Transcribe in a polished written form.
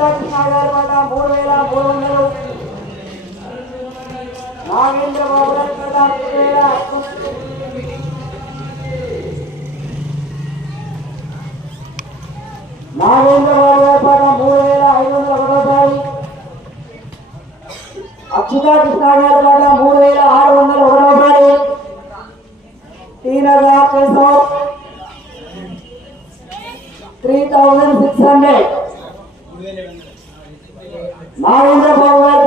కృష్ణాగారి పాట 3300 నాగేంద్ర బాబు గారి పాట 3500 నాగేంద్ర బాబు గారి పాట 3501 అక్షితా కృష్ణాగారి పాట 3601 టీనగర్ కేశవ్ 3600 నాగేంద్ర బాబు గారి